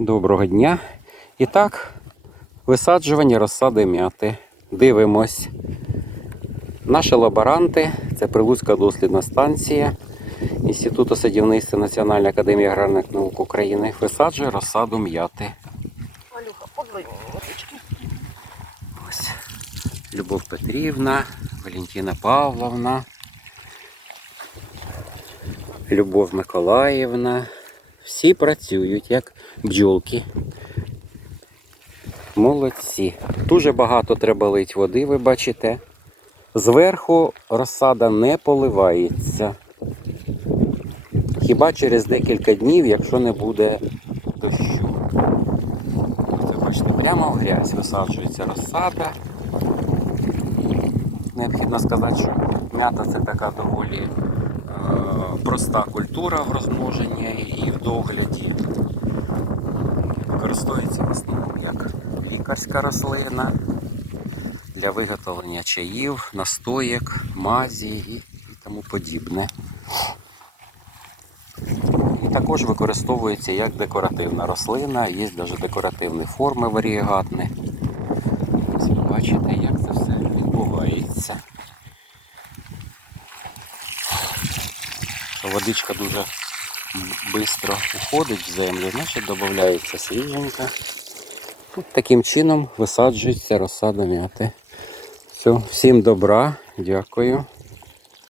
Доброго дня. І так, висаджування розсади м'яти. Дивимось. Наші лаборанти це Прилуцька дослідна станція Інституту садівництва Національної академії аграрних наук України висаджує розсаду м'яти. Валюха, подвинь. Ось Любов Петрівна, Валентина Павловна, Любов Миколаївна. Всі працюють як бджолки. Молодці. Дуже багато треба лить води, ви бачите. Зверху розсада не поливається. Хіба через декілька днів, якщо не буде дощу. Це бачите, прямо в грязь висаджується розсада. Необхідно сказати, що м'ята це така доволі проста культура в розмноженні і в догляді. Використовується в основному як лікарська рослина для виготовлення чаїв, настоєк, мазі і, тому подібне. І також використовується як декоративна рослина, є навіть декоративні форми варієгатні. Бачите, як це все відбувається. Водичка дуже швидко уходить в землю, значить додається свіженька. От таким чином висаджується розсада м'яти. Все, всім добра, дякую.